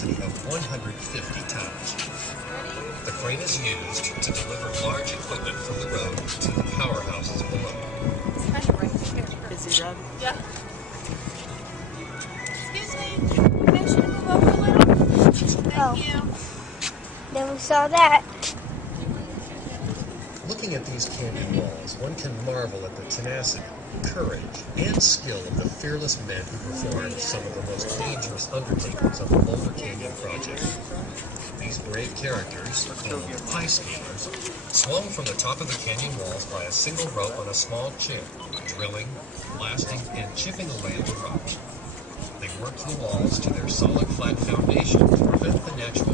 capacity of 150 tons. The crane is used to deliver large equipment from the road to the powerhouses below. Is he done? Yeah. Excuse me, maybe I should move over a little? Thank you. Then we saw that. Looking at these canyon walls, one can marvel at the tenacity, courage, and skill of the fearless men who performed some of the most dangerous undertakings of the Boulder Canyon project. These brave characters, called high schoolers, swung from the top of the canyon walls by a single rope on a small chip, drilling, blasting, and chipping away at the rock. They worked the walls to their solid flat foundation to prevent the natural